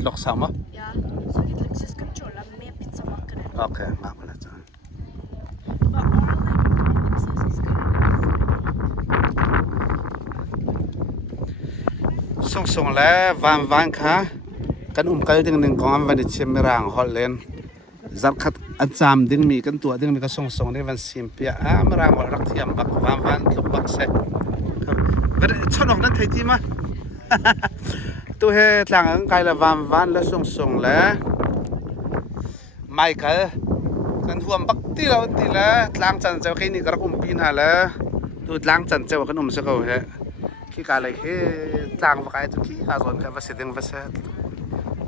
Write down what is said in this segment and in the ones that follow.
mit loch sama? Ja, så vi liksom controlla med pizzamakare. Okay, mach mal das an. But all like access is kind of Song la van kha kan kal ding ning kong van chem rang hol len zat khat acham ding mi kan tua ding mi ka song ni van sim pia rang hol rak thiam bak van luk bak se ver chonok nan thai ti ma tu he tlang ang kai la van la song la Michael kan huam bak ti la tlang chan chau khi ni ka pin ha la tu tlang chan chau kan se ko he ki ka lai he tlang va kai tu ki ka zon ka va se ding va se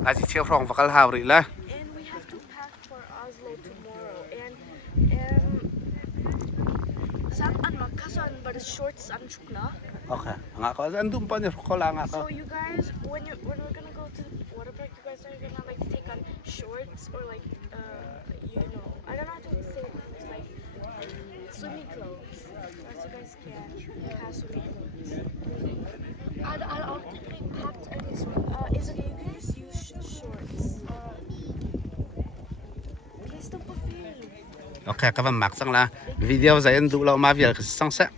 a chi chiao phong va kal haw ri la And we have to pack for Oslo tomorrow. And Zat an makasan but the shorts an chukna. okay nga ko andum pa ni ko la nga ko So you guys, when we're gonna go to the water park, you guys are gonna like take on shorts or like you know, I don't know how to say it, like swimming clothes. As you guys can have swimming clothes. I don't think we packed any it's okay, you can just use shorts. Please don't put fear. okay ka va mak sang la video za en du lo ma vial sang sa